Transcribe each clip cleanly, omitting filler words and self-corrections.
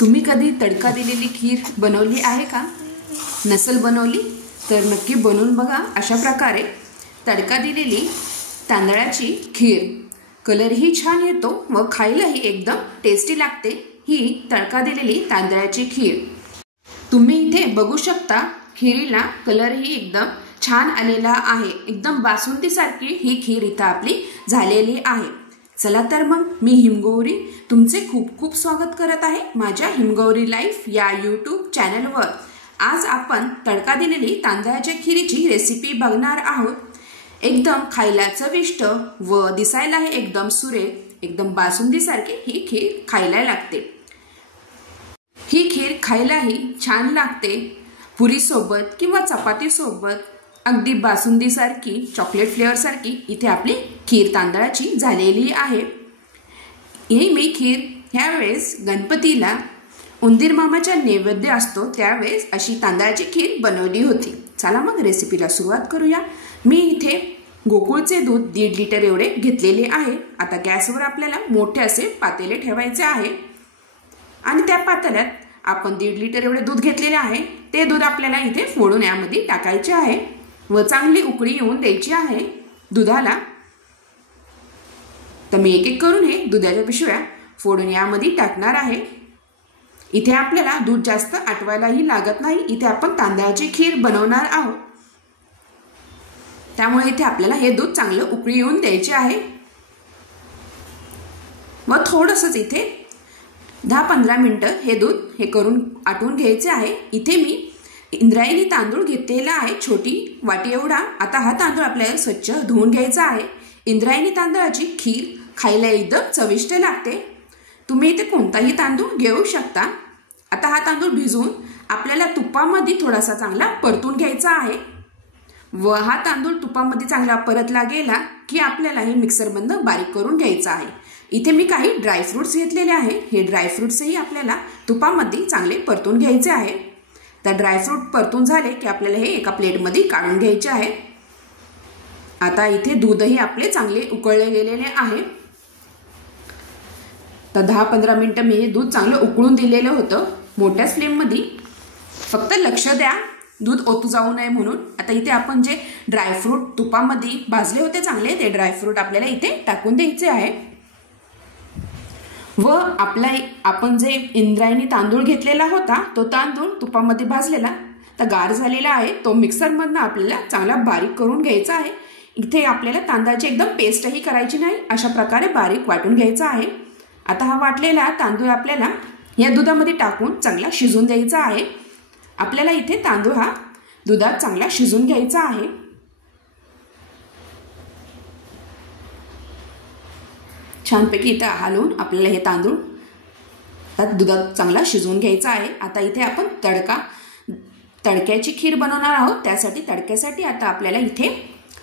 तुम्ही कधी तडका दिलेली खीर बनवली आहे का? नसेल बनवली तर नक्की बनवून बघा। अशा प्रकारे तडका दिलेली तांदळाची खीर कलरही छान येतो व खायलाही एकदम टेस्टी लागते। ही तडका दिलेली तांदळाची खीर तुम्ही इथे बघू शकता। खीरीला कलरही एकदम छान आलेला आहे। एकदम बासुंदीसारखी ही खीर इथे आपली झालेली आहे। चला तर मग मी हिमगौरी तुमचे खूप खूप स्वागत करत आहे माझ्या हिमगौरी लाईफ या यूट्यूब चॅनलवर। आज आपण तडका दिलेली तांदळाच्या खीरीची रेसिपी बघणार आहोत। एकदम खायला चविष्ट व दिसायलाही एकदम सुरेख, एकदम बासुंदीसारखी ही खीर खायला लागते। ही खीर खायलाही छान लागते। पुरी सोबत किंवा चपाती सोबत अगदी बासुंदीसारखी, चॉकलेट फ्लेवर सारखी इथे आपली खीर तांदळाची झालेली आहे। ही मी खीर ह्यावेळेस गणपतीला उंदीर मामाचा नैवेद्य असतो त्यावेळेस अशी तांदळाची खीर बनवली होती। चला मग रेसिपीला सुरुवात करूया। मी इथे गोकुळचे दूध 1.5 लिटर एवढे घेतलेले आहे। आता गॅसवर आपल्याला मोठे असे पातेले ठेवायचे आहे आणि त्या पातेल्यात आपण 1.5 लिटर एवढे दूध घेतलेले आहे। ते दूध आपल्याला इथे फोडून यामध्ये टाकायचे आहे व चांगली उकळी येऊन द्यायची आहे दुधाला। तर मी एक एक करून हे दुधाच्या पिशव्या फोडून यामध्ये टाकणार आहे। इथे आपल्याला दूध जास्त आटवायलाही लागत नाही। इथे आपण तांदळाची खीर बनवणार आहोत त्यामुळे इथे आपल्याला हे दूध चांगलं उकळी येऊन द्यायचे आहे व थोडंसंच इथे 10-15 मिनिटं हे दूध हे करून आटवून घ्यायचे आहे। इथे मी इंद्रायणी तांदूळ घेतलेला आहे, छोटी वाटी एवढा। आता हा तांदूळ आपल्याला स्वच्छ धुवून घ्यायचा आहे। इंद्रायणी तांदळाची खीर खायला एकदम चविष्ट लागते। तुम्ही इथे कोणताही तांदूळ घेऊ शकता। आता हा तांदूळ भिजवून आपल्याला तुपामध्ये थोडासा चांगला परतून घ्यायचा आहे व हा तांदूळ तुपामध्ये चांगला परतला गेला की आपल्याला हे मिक्सरमधून बारीक करून घ्यायचा आहे। इथे मी काही ड्रायफ्रुट्स घेतलेले आहे। हे ड्रायफ्रुट्सही आपल्याला तुपामध्ये चांगले परतून घ्यायचे आहे। तर ड्रायफ्रूट परतून झाले की आपल्याला हे एका प्लेटमध्ये काढून घ्यायचे आहे। आता इथे दूधही आपले चांगले उकळले गेलेले आहे। तर 10-15 मिनिटं मी हे दूध चांगलं उकळून दिलेलं होतं मोठ्याच फ्लेममध्ये। फक्त लक्ष द्या दूध ओतू जाऊ नये म्हणून। आता इथे आपण जे ड्रायफ्रूट तुपामध्ये भाजले होते चांगले, ते ड्रायफ्रूट आपल्याला इथे टाकून द्यायचे आहे व आपण जे इंद्रायणी तांदूळ घेतलेला होता तो तांदूळ तुपामध्ये भाजलेला तर गार झालेला आहे, तो मिक्सरमधून आपल्याला चांगला बारीक करून घ्यायचा आहे। इथे आपल्याला तांदळाची एकदम पेस्टही करायची नाही, अशा प्रकारे बारीक वाटून घ्यायचा आहे। आता हा वाटलेला तांदूळ आपल्याला या दुधामध्ये टाकून चांगला शिजून द्यायचा आहे। आपल्याला इथे तांदूळ हा दुधात चांगला शिजून घ्यायचा आहे। छानपैकी इथे हलवून आपल्याला हे तांदूळ दुधात चांगला शिजवून घ्यायचा आहे। आता इथे आपण तडक्याची खीर बनवणार आहोत। त्यासाठी तडक्यासाठी आता आपल्याला इथे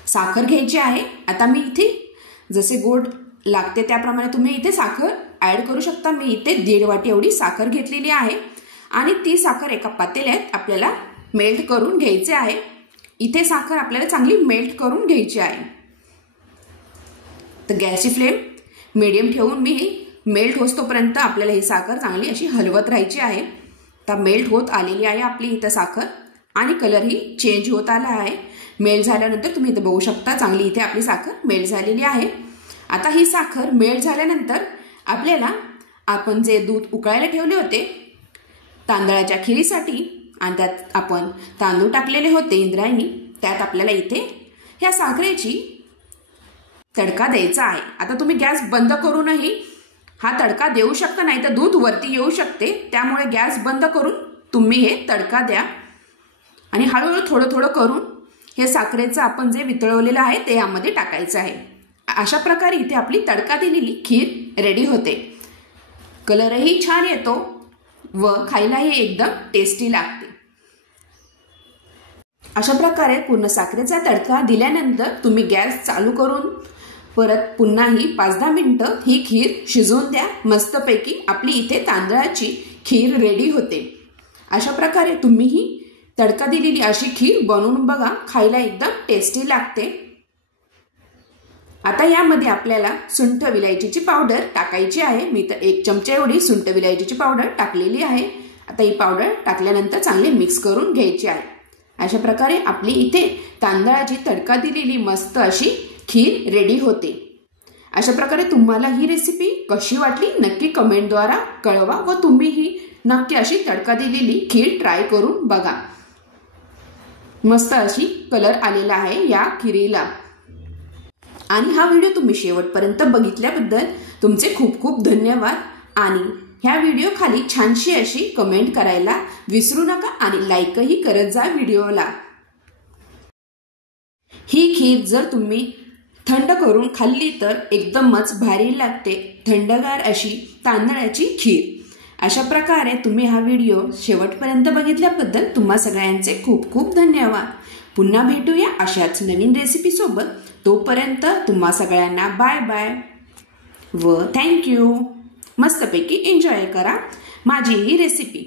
साखर घ्यायची आहे। आता मी इथे जसे गोड लागते त्याप्रमाणे तुम्ही इथे साखर ॲड करू शकता। मी इथे 1.5 वाटी एवढी साखर घेतलेली आहे आणि ती साखर एका पातेल्यात आपल्याला मेल्ट करून घ्यायचे आहे। इथे साखर आपल्याला चांगली मेल्ट करून घ्यायची आहे। तर गॅसची फ्लेम मीडियम ठेवून मी मेल्ट होतोपर्यंत आपल्याला ही साखर चांगली अशी हलवत राहायची आहे। तर मेल्ट होत आलेली आहे आपली इथं साखर आणि कलरही चेंज होत आला आहे। मेल्ट झाल्यानंतर तुम्ही इथे बघू शकता चांगली इथे आपली साखर मेल्ट झालेली आहे। आता ही साखर मेल्ट झाल्यानंतर आपल्याला आपण जे दूध उकळायला ठेवले होते तांदळाच्या खीरीसाठी आणि त्यात आपण तांदूळ टाकलेले होते इंद्रायणी, त्यात आपल्याला इथे ह्या साखरेची तडका द्यायचा आहे। आता तुम्ही गॅस बंद करूनही हा तडका देऊ शकता, नाही तर दूध वरती येऊ शकते। त्यामुळे गॅस बंद करून तुम्ही हे तडका द्या आणि हळूहळू थोडं थोडं करून हे साखरेचं आपण जे वितळवलेलं आहे ते यामध्ये टाकायचं आहे। अशा प्रकारे इथे आपली तडका दिलेली खीर रेडी होते। कलरही छान येतो व खायलाही एकदम टेस्टी लागते। अशा प्रकारे पूर्ण साखरेचा तडका दिल्यानंतर तुम्ही गॅस चालू करून परत पुन्हाही 5-10 मिनिटं ही खीर शिजवून द्या। मस्तपैकी आपली इथे तांदळाची खीर रेडी होते। अशा प्रकारे तुम्हीही तडका दिलेली अशी खीर बनवून बघा, खायला एकदम टेस्टी लागते। आता यामध्ये आपल्याला सुंठ विलायचीची पावडर टाकायची आहे। मी तर 1 चमचा एवढी सुंठ विलायचीची पावडर टाकलेली आहे। आता ही पावडर टाकल्यानंतर चांगले मिक्स करून घ्यायची आहे। अशा प्रकारे आपली इथे तांदळाची तडका दिलेली मस्त अशी खीर रेडी होते। अशा प्रकारे तुम्हाला ही रेसिपी कशी वाटली नक्की कमेंटद्वारा कळवा व तुम्ही ही नक्की अशी तडका दिलेली खीर ट्राय करून बघा। मस्त अशी कलर आलेला आहे या खिरीला। आणि हा व्हिडिओ तुम्ही शेवटपर्यंत बघितल्याबद्दल तुमचे खूप खूप धन्यवाद। आणि ह्या व्हिडिओ खाली छानशी अशी कमेंट करायला विसरू नका आणि लाईकही करत जा व्हिडिओला। ही खीर जर तुम्ही थंड करून खाल्ली तर एकदमच भारी लागते, थंडगार अशी तांदळाची खीर। अशा प्रकारे तुम्ही हा व्हिडिओ शेवटपर्यंत बघितल्याबद्दल तुम्हा सगळ्यांचे खूप खूप धन्यवाद। पुन्हा भेटूया अशाच नवीन रेसिपी सोबत। तोपर्यंत तुम्हा सगळ्यांना बाय बाय व थँक्यू। मस्तपैकी एन्जॉय करा माझी ही रेसिपी।